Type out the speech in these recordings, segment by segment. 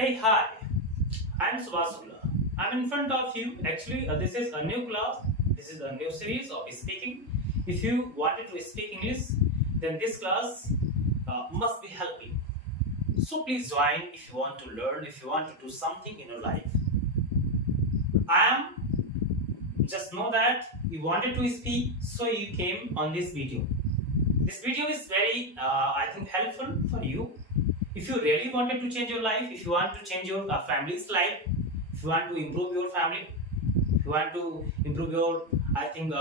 Hey, hi, I'm Subhash Shukla. I'm in front of you. Actually, this is a new class. This is a new series of speaking. If you wanted to speak English, then this class must be helping. So please join if you want to learn, if you want to do something in your life. I am just know that you wanted to speak, so you came on this video. This video is very, I think, helpful for you. If you really wanted to change your life, if you want to change your family's life, if you want to improve your family, if you want to improve your, I think,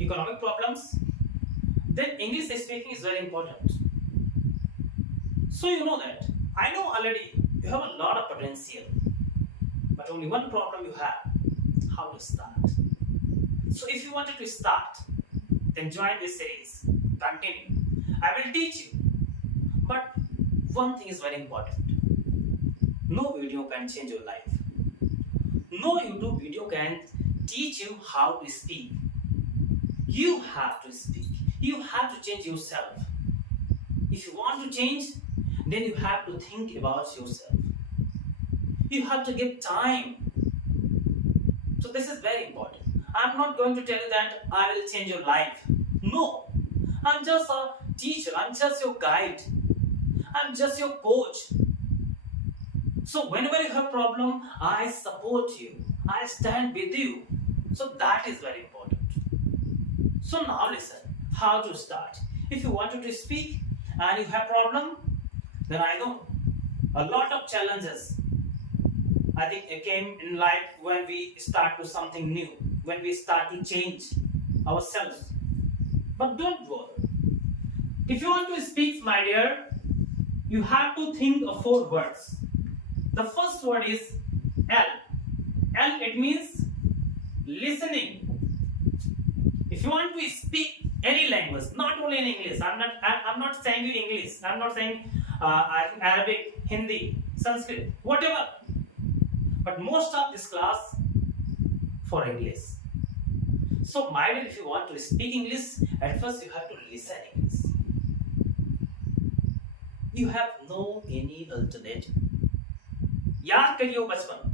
economic problems, then English speaking is very important. So you know that. I know already you have a lot of potential, but only one problem you have: how to start. So if you wanted to start, then join this series. Continue. I will teach you. But one thing is very important. No video can change your life. No YouTube video can teach you how to speak. You have to speak. You have to change yourself. If you want to change, then you have to think about yourself. You have to give time. So this is very important. I'm not going to tell you that I will change your life. No. I'm just a teacher. I'm just your guide. I'm just your coach. So whenever you have problem, I support you. I stand with you. So that is very important. So now listen, how to start. If you wanted to speak and you have problem, then I know a lot of challenges. I think it came in life when we start to something new, when we start to change ourselves. But don't worry. If you want to speak, my dear, you have to think of 4 words. The first word is L. L, it means listening. If you want to speak any language, not only in English, I'm not saying you English. I'm not saying Arabic, Hindi, Sanskrit, whatever. But most of this class for English. So, my dear, if you want to speak English, at first you have to listen English. You have no any alternative. याद करिए वो बचपन,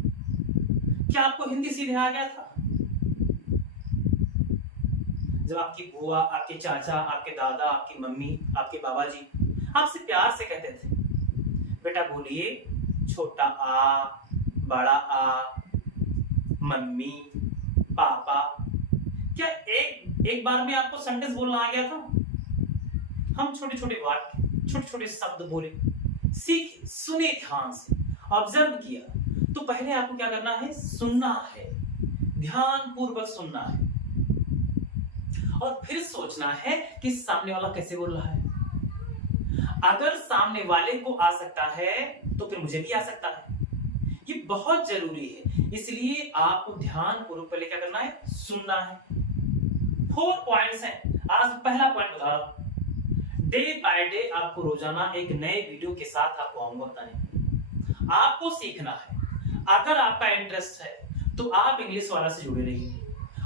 क्या आपको हिंदी सीधे आ गया था? जब आपकी बुआ, आपके चाचा, आपके दादा, आपकी मम्मी, आपके बाबा जी आपसे प्यार से कहते थे, बेटा बोलिए छोटा आ, बड़ा आ, मम्मी, पापा, क्या एक बार में आपको सेंटेंस बोलना आ गया था? हम छोटे छोटे वाक्य, छोटे छोटे शब्द बोले, सीखे, सुने ध्यान से, ऑब्जर्व किया। तो पहले आपको क्या करना है? सुनना है, ध्यान पूर्वक सुनना है, और फिर सोचना है कि सामने वाला कैसे बोल रहा है। अगर सामने वाले को आ सकता है तो फिर मुझे भी आ सकता है। ये बहुत जरूरी है, इसलिए आपको ध्यान पूर्वक पहले क्या करना है? सुनना है। 4 पॉइंट्स हैं। आज पहला पॉइंट बता रहा हूं। डे बाय डे आपको रोजाना एक नए वीडियो के साथ आपको आऊंगा बताने। आपको सीखना है। अगर आपका इंटरेस्ट है तो आप इंग्लिश वाला से जुड़े रहिए,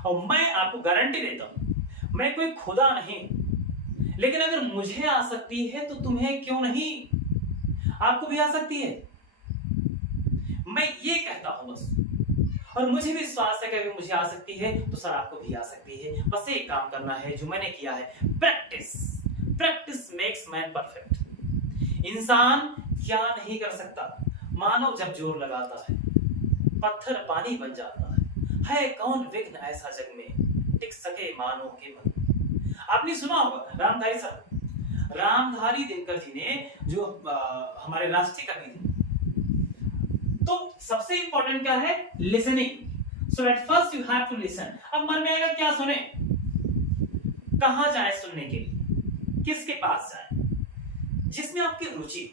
और मैं आपको गारंटी देता हूं, मैं कोई खुदा नहीं, लेकिन अगर मुझे आ सकती है तो तुम्हें क्यों नहीं? आपको भी आ सकती है। मैं ये कहता हूं बस, और मुझे विश्वास है कि अगर मुझे आ सकती है तो सर आपको भी आ सकती है। बस एक काम करना है जो मैंने किया है, practice. Practice makes man perfect. इंसान क्या नहीं कर सकता? मानव जब जोर लगाता है, पत्थर पानी बन जाता है कौन विघ्न ऐसा जग में टिक सके मानव के मन। आपने सुना होगा रामधारी साहब, रामधारी दिनकर जी ने, जो हमारे राष्ट्रीय कवि थे। तो सबसे इंपॉर्टेंट क्या है? Listening. So at first you have to listen. अब मन में आएगा क्या सुने, कहां जाए सुनने के लिए, किसके पास जाए? जिसमें आपकी रुचि,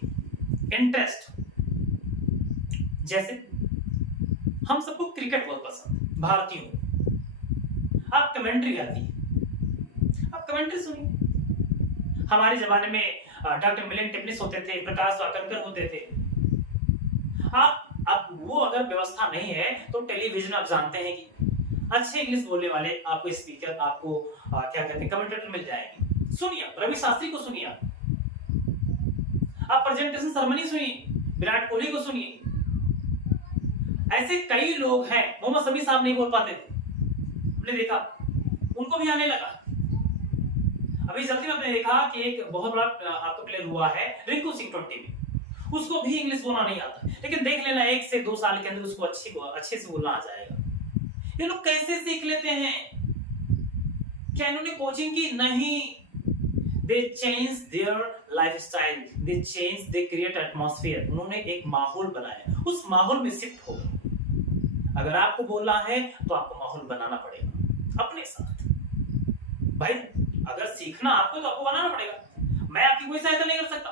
इंटरेस्ट। जैसे हम सबको क्रिकेट बहुत पसंद है, भारतीयों को। आप कमेंट्री आती है, आप कमेंट्री सुनिए। हमारे जमाने में डॉक्टर मिलिंद टिपनिस होते थे, प्रकाश वाकनकर होते थे। आप वो अगर व्यवस्था नहीं है तो टेलीविजन आप जानते हैं कि अच्छे इंग्लिश बोलने वाले आपको स्पीकर, आपको क्या कहते हैं, कमेंटेटर मिल जाएंगे। सुनिए रवि शास्त्री को, सुनिए आप प्रेजेंटेशन सेरेमनी सुनिए, विराट कोहली को सुनिए, ऐसे कई लोग हैं, मोहम्मद शमी साहब नहीं बोल पाते थे, आपने देखा, उनको भी आने लगा। अभी जल्दी में आपने देखा कि एक बहुत बड़ा आपका प्लेयर हुआ है रिंकू सिंह 20 में, उसको भी इंग्लिश बोलना नहीं आता, लेकिन देख लेना 1 से 2 साल के अंदर उसको अच्छे से बोलना आ जाएगा। ये लोग कैसे सीख लेते हैं? क्या इन्होंने कोचिंग की? नहीं। They change their lifestyle, they change, they create atmosphere। उन्होंने एक माहौल बनाया, उस माहौल में शिफ्ट हो गए। अगर आपको बोलना है तो आपको माहौल बनाना पड़ेगा अपने साथ। भाई अगर सीखना आपको तो आपको बनाना पड़ेगा, मैं आपकी कोई सहायता नहीं कर सकता।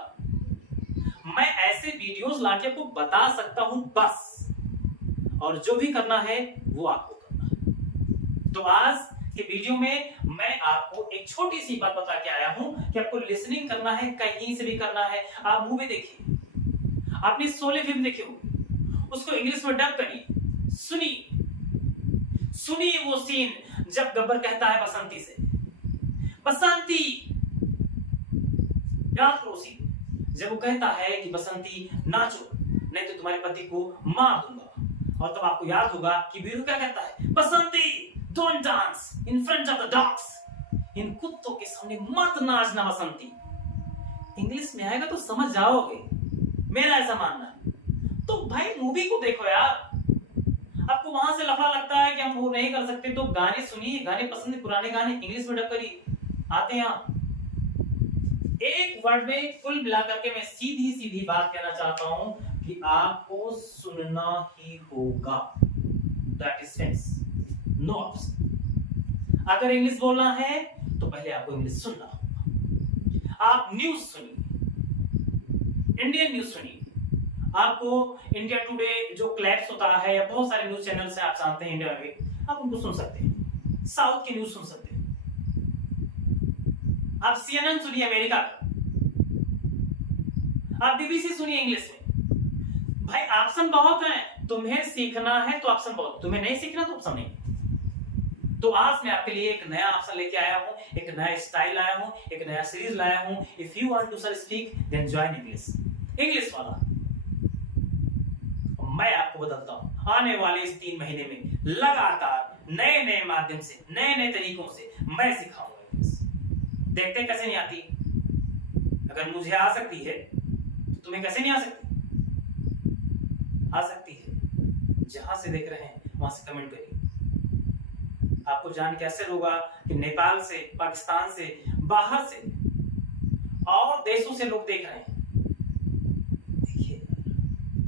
मैं ऐसे वीडियोस लाके आपको बता सकता हूं बस, और जो भी करना है वो आपको करना है। तो आज के वीडियो में मैं आपको एक छोटी सी बात बता के आया हूं कि आपको लिसनिंग करना है, कहीं से भी करना है। आप मूवी देखिए, आपने शोले फिल्म देखी हो, उसको इंग्लिश में डब करिए, सुनिए वो सीन जब गब्बर कहता है बसंती से, बसंती, याद करो सीन जब वो कहता है कि बसंती नाचो नहीं तो तुम्हारे पति को मार दूंगा, और तब आपको याद होगा कि वीरू क्या कहता है, बसंती Don't dance in front of the dogs। इन कुत्तों के सामने मत नाचना बसंती। इंग्लिश में आएगा तो समझ जाओगे, मेरा ऐसा मानना है। तो भाई मूवी को देखो यार, आपको वहां से लफड़ा लगता है कि हम वो नहीं कर सकते तो गाने सुनिए, गाने पसंद है, पुराने गाने इंग्लिश में डब करिए, आते हैं आप। एक वर्ड में कुल मिलाकर के मैं सीधी सीधी बात कहना चाहता हूं कि आपको सुनना ही होगा, that is sense, no option. अगर इंग्लिश बोलना है तो पहले आपको इंग्लिश सुनना होगा। आप न्यूज सुनिए, इंडियन न्यूज सुनिए, आपको इंडिया टुडे जो क्लैप्स होता है या बहुत सारे न्यूज चैनल से आप जानते हैं इंडिया में, आप उनको सुन सकते हैं। साउथ की न्यूज सुन सकते हैं, आप CNN सुनिए अमेरिका का, आप BBC सुनिए इंग्लिश में। भाई ऑप्शन बहुत हैं, तुम्हें सीखना है तो ऑप्शन बहुत, तुम्हें नहीं सीखना तो ऑप्शन नहीं। तो आज मैं आपके लिए एक नया ऑप्शन लेके आया हूं, एक नया स्टाइल लाया हूं, एक नया सीरीज लाया हूं। If you want to speak then join English वाला। मैं आपको बदलता हूं, आने वाले इस 3 महीने में लगातार नए नए माध्यम से, नए नए तरीकों से मैं सिखाऊंगा इंग्लिश। देखते कैसे नहीं आती। अगर मुझे आ सकती है तो तुम्हें कैसे नहीं आ सकती? आ सकती है। जहां से देख रहे हैं वहां से कमेंट करिए। आपको जान के आश्चर्य होगा कि नेपाल से, पाकिस्तान से, बाहर से और देशों से लोग देख रहे हैं। देखिए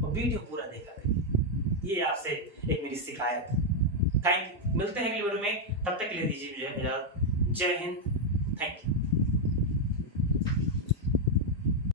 और वीडियो पूरा देखा करिए, ये आपसे एक मेरी शिकायत है। Thank you. मिलते हैं अगले वीडियो में, तब तक के लिए दीजिए मुझे इजाजत। जय हिंद, थैंक यू।